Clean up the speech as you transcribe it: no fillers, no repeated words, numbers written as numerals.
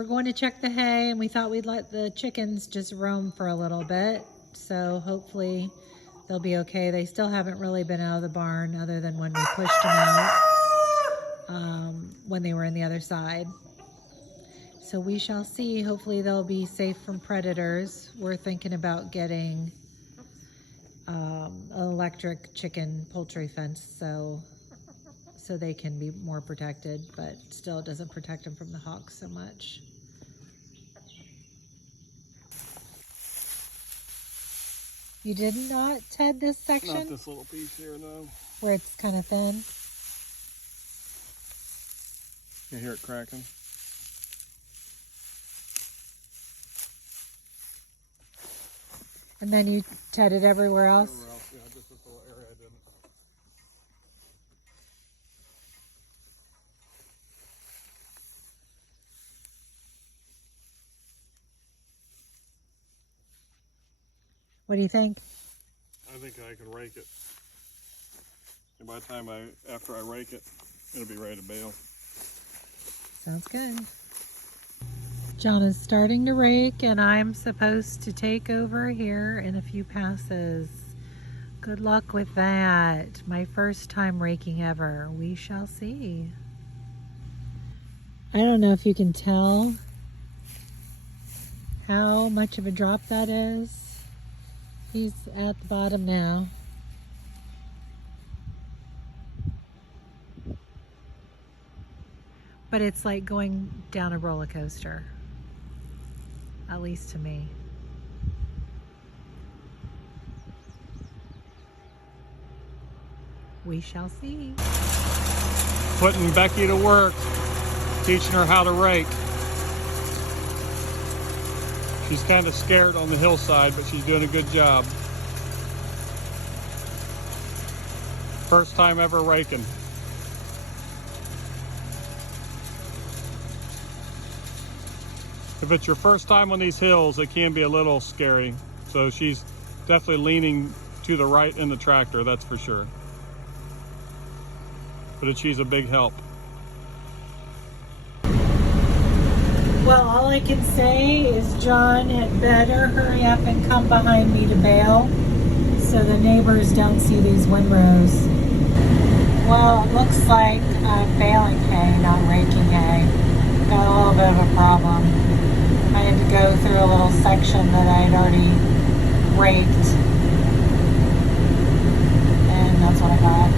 We're going to check the hay, and we thought we'd let the chickens just roam for a little bit. So hopefully they'll be okay. They still haven't really been out of the barn other than when we pushed them out when they were in the other side. So we shall see. Hopefully they'll be safe from predators. We're thinking about getting an electric chicken poultry fence so they can be more protected, but still it doesn't protect them from the hawks so much. You did not, Ted, this section? Not this little piece here, no. Where it's kind of thin? You hear it cracking? And then you tedded everywhere else? Everywhere else, yeah, just this little area I didn't. What do you think? I think I can rake it. And by the time after I rake it, it'll be ready to bale. Sounds good. John is starting to rake, and I'm supposed to take over here in a few passes. Good luck with that. My first time raking ever. We shall see. I don't know if you can tell how much of a drop that is. He's at the bottom now. But it's like going down a roller coaster, at least to me. We shall see. Putting Becky to work, teaching her how to rake. She's kind of scared on the hillside, but she's doing a good job. First time ever raking. If it's your first time on these hills, it can be a little scary. So she's definitely leaning to the right in the tractor, that's for sure. But she's a big help. Well, all I can say is John had better hurry up and come behind me to bale so the neighbors don't see these windrows. Well, it looks like I'm baling hay, not raking hay. Got a little bit of a problem. I had to go through a little section that I had already raked, and that's what I got.